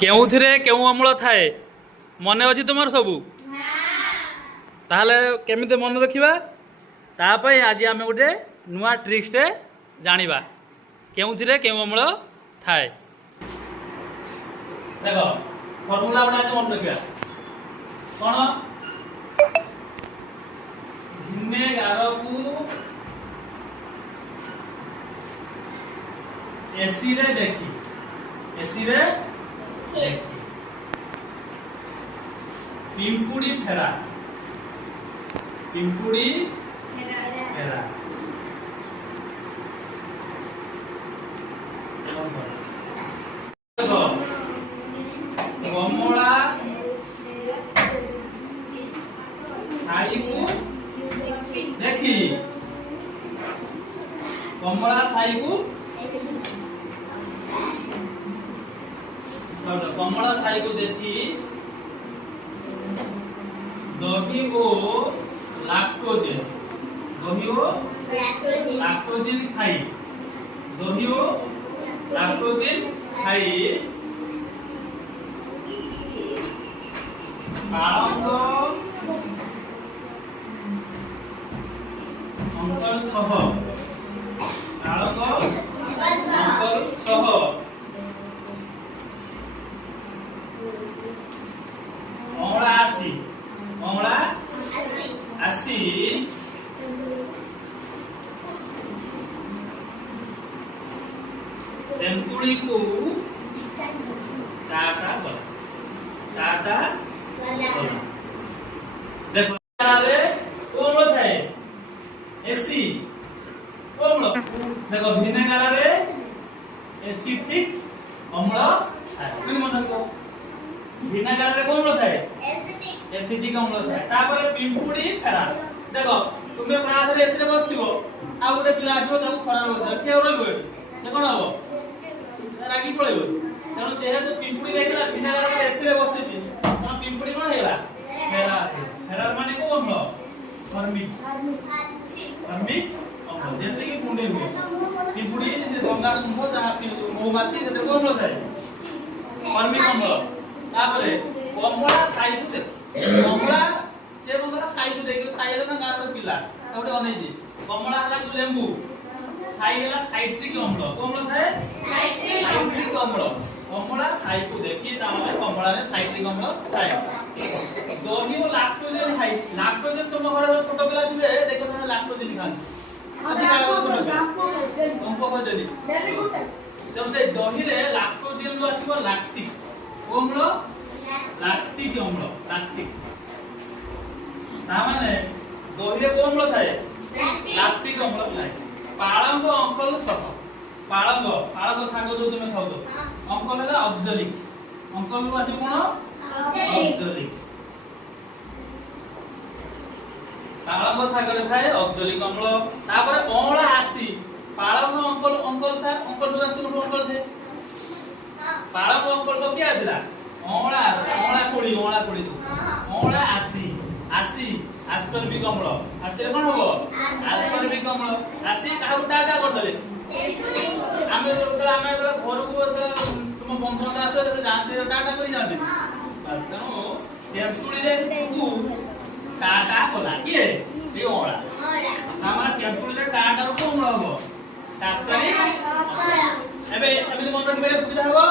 କେଉଁଥିରେ କେଉଁ ଅମ୍ଳ ଥାଏ ମନେ ଅଛି ତୁମର ସବୁ? ତାହେଲେ କେମିତି ମନେ ରଖିବା? ତା ପାଇଁ ଆଜି ଆମେ ଗୋଟେ ନୂଆ ଟ୍ରିକ୍ସଟେ ଜାଣିବା କେଉଁଥିରେ କେଉଁ ଅମ୍ଳ ଥାଏ। ଦେଖ ଫର୍ମୁଲା ଗୁଡ଼ା ଆଜି ମନେ ରଖିବା। କ'ଣ? ଭିନେଗାରକୁ ଏସିରେ ଦେଖି ପିମ୍ପୁଡ଼ି ଫେରା କମଳା ସାଇକୁ ଦେଖି କମଳା ସାଇକୁ ଦେଖି ଦହି ଓ ଲାକ୍ଟୋଜେନ ଖାଇ ପାଳଙ୍ଗ ଅଙ୍କଲ ସହ ଅଁଳା ଆସି ତେନ୍ତୁଳିକୁ ଟାଟା ଗଲା। ଦେଖ କୋମଳ ଥାଏ ଏସି କୋମଳ। ଦେଖ ଭିନେଗାରରେ ଏସିଟିକ ଅମ୍ଳ ଭିନେଗାରରେ କୋମଳ ଥାଏ एसिडिक अम्ल थाए तापर पिंपुडी फेरा देखो तुमे क्लास रे एसी रे बसथिबो आ गोटे पिला आछो ताको खरा बस से रहबो से कोन हबो रागी पळेबो तेनो जेहे तो पिंपुडी देखला विनागर रे एसी रे बसिछि तो पिंपुडी कोन हेला फेरा माने को अम्ल फर्मिक अम्ल जेते कि पुंडे हुए पिंपुडी जे गंगा सुंभ जहा मौमाछी जेते को अम्ल थाए फर्मिक अम्ल तापर कमला साइड कमला से बंदरा साइड देखियो साइड ना गार पिला तबडे अनेजी कमला हला जो लेंबू साइड हला साइट्रिक अम्ल अम्ल थाए साइट्रिक अम्ल कमला साइड को देखि तामे कमला रे साइट्रिक अम्ल थाए दही और लैक्टोजेन खाइ लैक्टोजेन तुम घर रे छोट पिला थिबे देखो ना लैक्टोजेन खान आज का अंक को देली वेरी गुड तब से दही रे लैक्टोजेन जो आसीबो लैक्टिक अम्ल लैक्टिक अम्ल लैक्टिक ता माने दही रे अम्ल थाए लैक्टिक अम्ल थाए पाळंग अंकल सह पाळंग साग जो तुमे खाउ तो अंकल है ऑक्सैलिक अंकल को आसी कोन ऑक्सैलिक पाळंग साग रे थाए ऑक्सैलिक अम्ल तापर ओळा आसी पाळंग अंकल सर अंकल जो तुम अंकल थे पाळंग अंकल सब के आसीला ओळा कोड़ी ओळा आसी आस्कर्बिक अम्ल आसी कोन हबो आस्कर्बिक अम्ल आसी काहु टाटा कर दले आमे घर को तुम बंधु आतो जानते टाटा करी जानते तनो तेंसुड़ी रे तू टाटा कला के ए ओळा हमरा तेंसुड़ी रे टाटा रो अम्ल हबो तातरी एबे मन रखबे सुविधा हबो